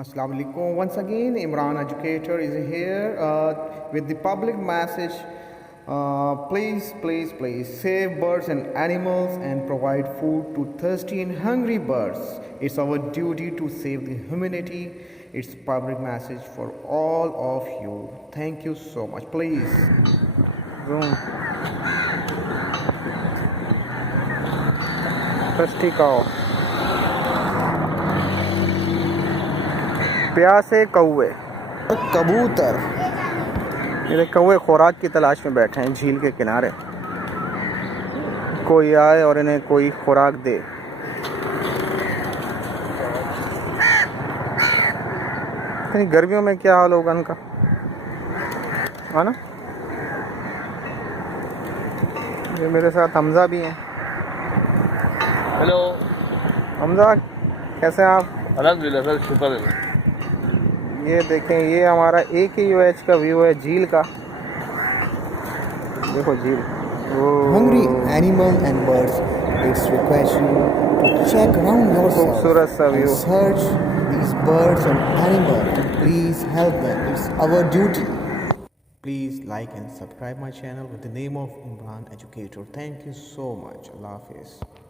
Assalamu alaikum. Once again, Imran Educator is here with the public message. Please save birds and animals and provide food to thirsty and hungry birds. It's our duty to save the humanity. It's public message for all of you. Thank you so much. Please. Thirsty cow. प्यासे कौवे कबूतर, ये कौवे खुराक की तलाश में बैठे हैं झील के किनारे। कोई आए और इन्हें कोई खुराक दे। इतनी गर्मियों में क्या हाल होगा इनका, है ना। ये मेरे साथ हमजा भी हैं। हेलो हमजा, कैसे हैं आप? अल्हम्दुलिल्लाह सर, शुक्र है। ये देखें, ये हमारा AKUH का व्यू है झील का। देखो झील। Hungry animal and birds, it's request you to check around yourself खूबसूरत सा view. and search these birds and animals. Please help them. It's our duty. Please like and subscribe my channel with the name of Imran Educator. Thank you so much. Allah Hafiz.